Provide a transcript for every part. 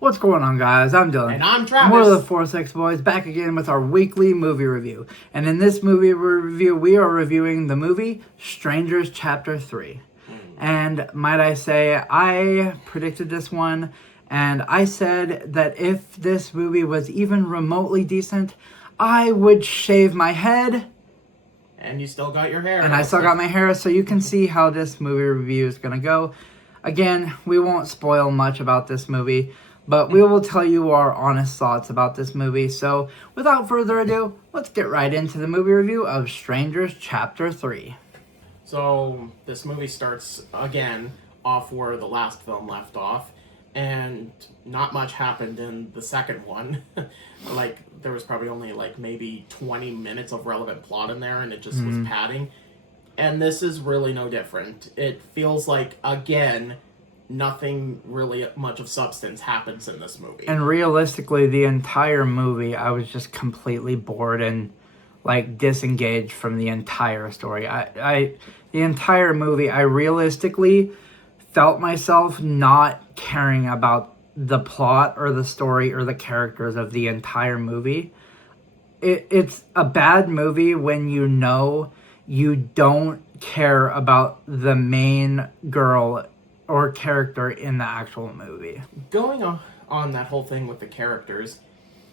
What's going on, guys? I'm Dylan. And I'm Travis. We're the 4-6 Boys, back again with our weekly movie review. And in this movie review, we are reviewing the movie Strangers Chapter 3. And might I say, I predicted this one, and I said that if this movie was even remotely decent, I would shave my head. And you still got your hair. And I still got my hair, so you can see how this movie review is going to go. Again, we won't spoil much about this movie, but we will tell you our honest thoughts about this movie. So, without further ado, let's get right into the movie review of Strangers Chapter 3. So, this movie starts, again, off where the last film left off. And not much happened in the second one. There was probably only, maybe 20 minutes of relevant plot in there, and it just was padding. And this is really no different. It feels like, again, nothing really much of substance happens in this movie. And realistically, the entire movie, I was just completely bored and disengaged from the entire story. The entire movie, I realistically felt myself not caring about the plot or the story or the characters of the entire movie. It's a bad movie when you know you don't care about the main girl or character in the actual movie. Going on that whole thing with the characters,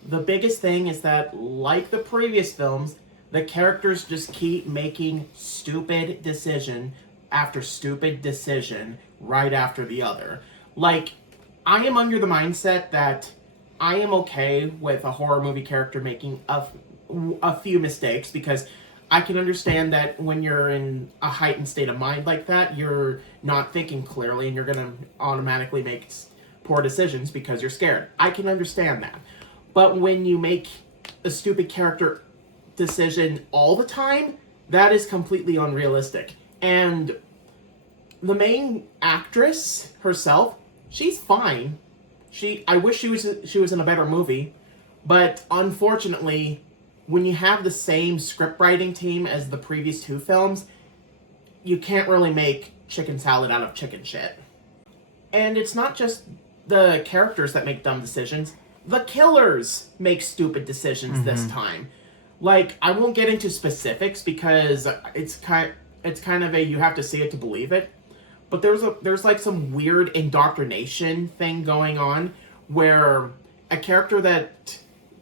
the biggest thing is that, like the previous films, the characters just keep making stupid decision after stupid decision right after the other. I am under the mindset that I am okay with a horror movie character making a few mistakes, because I can understand that when you're in a heightened state of mind like that, you're not thinking clearly and you're going to automatically make poor decisions because you're scared. I can understand that. But when you make a stupid character decision all the time, that is completely unrealistic. And the main actress herself, she's fine. I wish she was in a better movie, but unfortunately, when you have the same script writing team as the previous two films, you can't really make chicken salad out of chicken shit. And it's not just the characters that make dumb decisions. The killers make stupid decisions this time. I won't get into specifics because it's kind of a you have to see it to believe it. But there's some weird indoctrination thing going on where a character that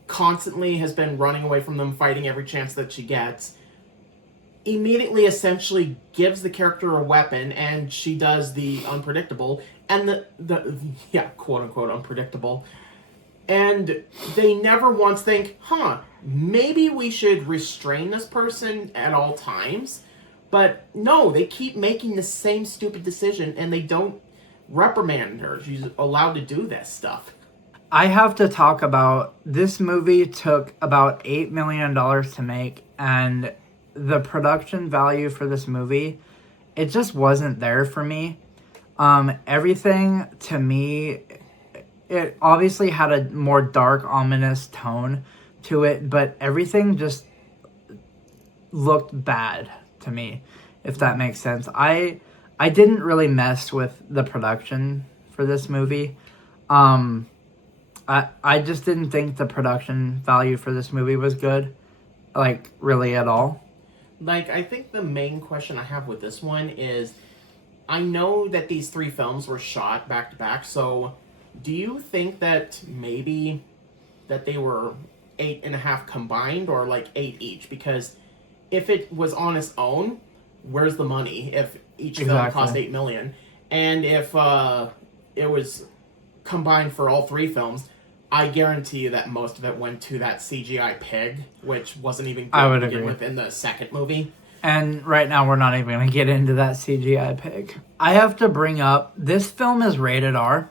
constantly has been running away from them, fighting every chance that she gets, immediately essentially gives the character a weapon, and she does the unpredictable, and the quote unquote unpredictable, and they never once think, maybe we should restrain this person at all times. But no, they keep making the same stupid decision, and they don't reprimand her. She's allowed to do this stuff. I have to talk about, this movie took about $8 million to make, and the production value for this movie, it just wasn't there for me. Everything, to me, it obviously had a more dark, ominous tone to it, but everything just looked bad to me, if that makes sense. I didn't really mess with the production for this movie. I just didn't think the production value for this movie was good, really at all. I think the main question I have with this one is, I know that these three films were shot back to back, so do you think that maybe that they were 8.5 combined, or 8 each? Because if it was on its own, where's the money if each film cost $8 million? And if it was combined for all three films, I guarantee you that most of it went to that CGI pig, which wasn't even good to begin with in the second movie. And right now we're not even going to get into that CGI pig. I have to bring up, this film is rated R,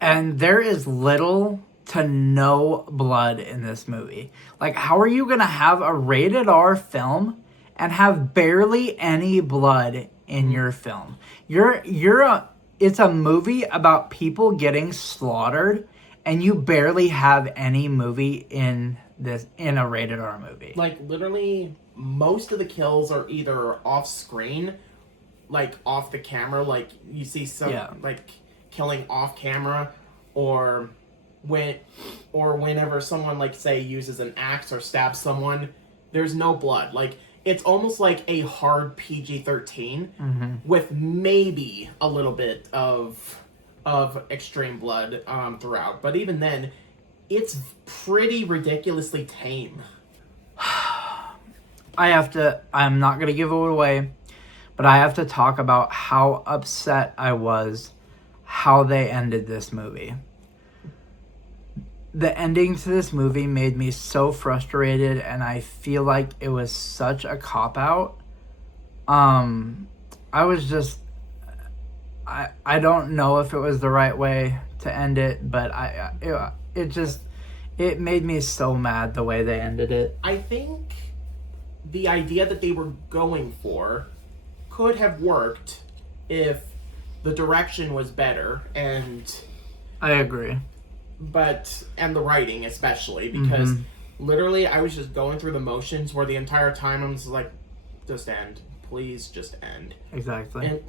and there is little to no blood in this movie. How are you going to have a rated R film and have barely any blood in your film? It's a movie about people getting slaughtered, and you barely have any movie in a rated R movie. Literally, most of the kills are either off screen, off the camera. You see some killing off camera, or whenever someone, like, say, uses an axe or stabs someone, there's no blood. Like, it's almost like a hard PG-13 with maybe a little bit of extreme blood throughout. But even then, it's pretty ridiculously tame. I'm not going to give it away, but I have to talk about how upset I was how they ended this movie. The ending to this movie made me so frustrated, and I feel like it was such a cop-out. I was just... I don't know if it was the right way to end it, but it made me so mad the way they ended it. I think the idea that they were going for could have worked if the direction was better, and I agree. And the writing especially, because literally I was just going through the motions where the entire time I'm just like, just end. Please just end. Exactly.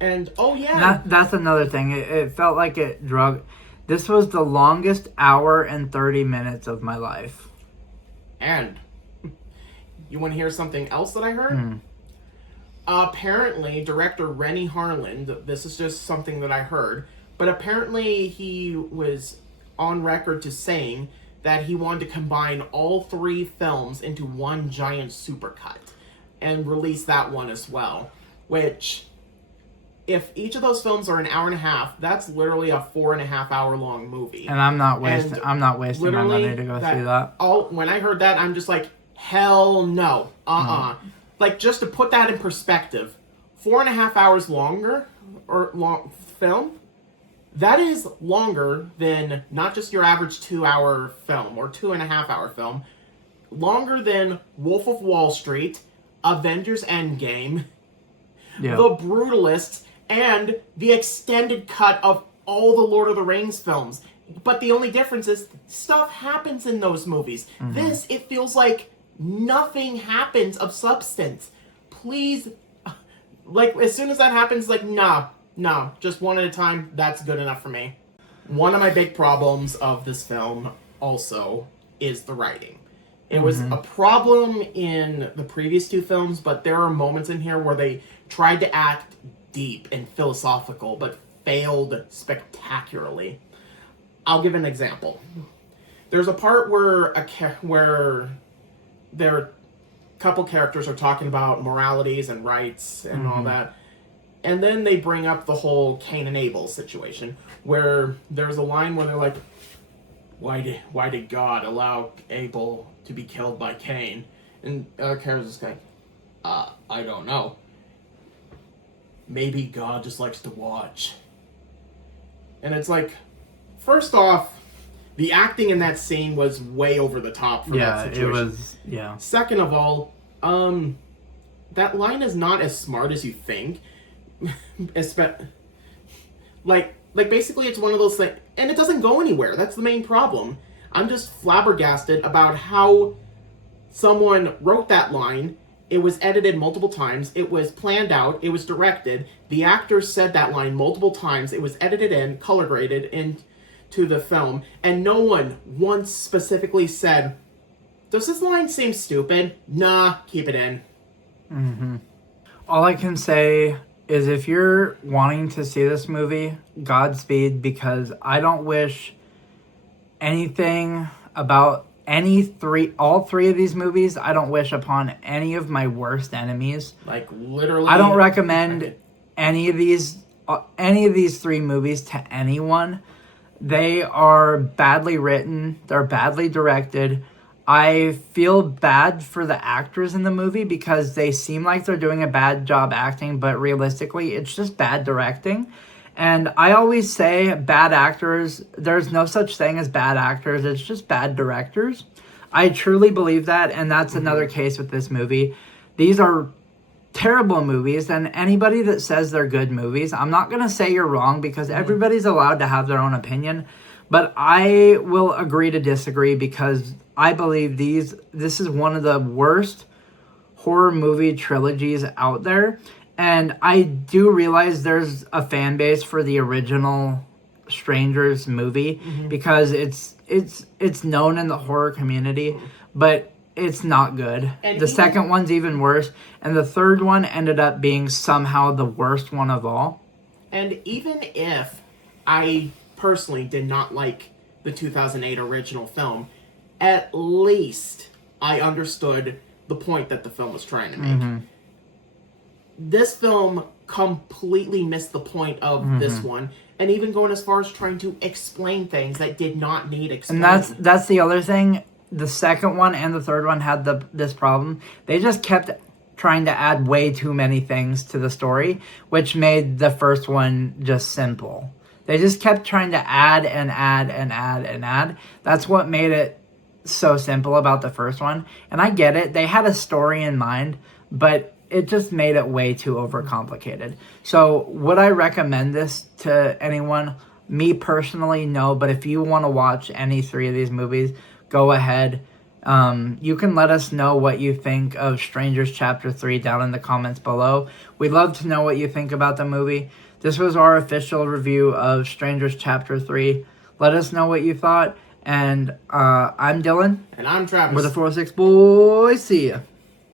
And oh yeah. That's another thing. It felt like it drug. This was the longest hour and 30 minutes of my life. And you want to hear something else that I heard? Apparently, director Renny Harlin, this is just something that I heard, but apparently he was on record to saying that he wanted to combine all 3 films into one giant supercut and release that one as well. Which, if each of those films are an hour and a half, that's literally a 4.5 hour long movie. And I'm not wasting my money to go see that. When I heard that, I'm just like, hell no. Like, just to put that in perspective, 4.5 hours longer, or long film, that is longer than not just your average 2-hour film or 2.5 hour film, longer than Wolf of Wall Street, Avengers Endgame, The Brutalists, and the extended cut of all the Lord of the Rings films. But the only difference is stuff happens in those movies. This, it feels like nothing happens of substance. Please, like, as soon as that happens, like, no, just one at a time, that's good enough for me. One of my big problems of this film also is the writing. It was a problem in the previous 2 films, but there are moments in here where they tried to act deep and philosophical, but failed spectacularly. I'll give an example. There's a part where their couple characters are talking about moralities and rights and all that. And then they bring up the whole Cain and Abel situation, where there's a line where they're like, why did God allow Abel to be killed by Cain? And Kara's just going, I don't know. Maybe God just likes to watch. And it's like, first off, the acting in that scene was way over the top for that situation. It was, yeah. Second of all, that line is not as smart as you think. Like basically it's one of those things, and it doesn't go anywhere. That's the main problem. I'm just flabbergasted about how someone wrote that line. It was edited multiple times. It was planned out. It was directed. The actors said that line multiple times. It was edited in, color graded into the film, and no one once specifically said, does this line seem stupid? Nah, keep it in. All I can say is if you're wanting to see this movie, Godspeed, because I don't wish anything about all 3 of these movies, I don't wish upon any of my worst enemies. Like, literally. I don't recommend any of these 3 movies to anyone. They are badly written. They're badly directed. I feel bad for the actors in the movie because they seem like they're doing a bad job acting, but realistically, it's just bad directing. And I always say bad actors, there's no such thing as bad actors. It's just bad directors. I truly believe that, and that's another case with this movie. These are terrible movies, and anybody that says they're good movies, I'm not going to say you're wrong because everybody's allowed to have their own opinion, but I will agree to disagree because I believe this is one of the worst horror movie trilogies out there. And I do realize there's a fan base for the original Strangers movie because it's known in the horror community, but it's not good. And the even- second one's even worse, and the third one ended up being somehow the worst one of all. And even if I personally did not like the 2008 original film, at least I understood the point that the film was trying to make. This film completely missed the point of this one, and even going as far as trying to explain things that did not need explaining. And that's the other thing. The second one and the third one had this problem. They just kept trying to add way too many things to the story, which made the first one just simple. They just kept trying to add and add and add and add. That's what made it so simple about the first one. And I get it. They had a story in mind, but it just made it way too overcomplicated. So would I recommend this to anyone? Me personally, no. But if you want to watch any three of these movies, go ahead. You can let us know what you think of Strangers Chapter 3 down in the comments below. We'd love to know what you think about the movie. This was our official review of Strangers Chapter 3. Let us know what you thought. And I'm Dylan. And I'm Travis. We're the 406 Boys. See ya.